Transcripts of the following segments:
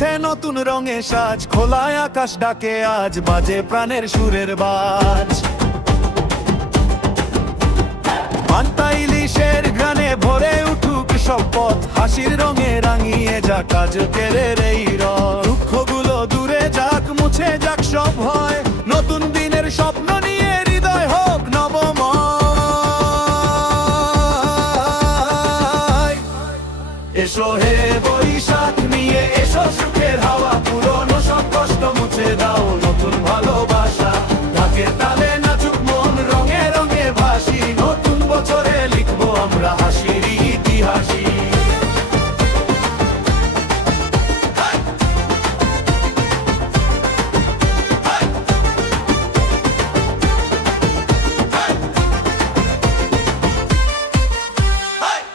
হয়েছে নতুন রঙে সাজ, খোলায় আকাশ ডাকে আজ, বাজে প্রাণের সুরের বাজ। পান্তা ইলিশের ঘ্রাণে ভরে উঠুক সব পথ, হাসির রঙে রাঙিয়ে যাক আজ কেরের এই রথ। দুঃখগুলো দূরে যাক, মুছে যাক সব ভয়, নতুন দিনের স্বপ্ন নিয়ে হৃদয় হোক নবময়। এসো হে বৈশাখ নিয়ে এসো সুখের হাওয়া, পুরনো সব কষ্ট মুছে দাও নতুন ভালোবাসা। ঢাকের তালে নাচুক মন, রঙে রঙে ভাসি, নতুন বছরে লিখবো আমরা হাসির ইতিহাসই।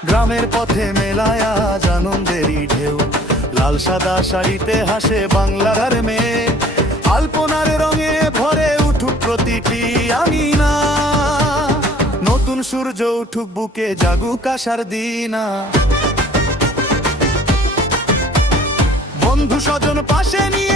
গ্রামের পথে মেলায় আজ আনন্দেরই ঢেউ, লাল সাদা শাড়িতে হাসে বাংলার মেয়ে। আলপনার রঙে ভরে উঠুক প্রতিটি আঙিনা, নতুন সূর্য উঠুক বুকে, জাগুক আশার দিনা। বন্ধু স্বজন পাশে নিয়ে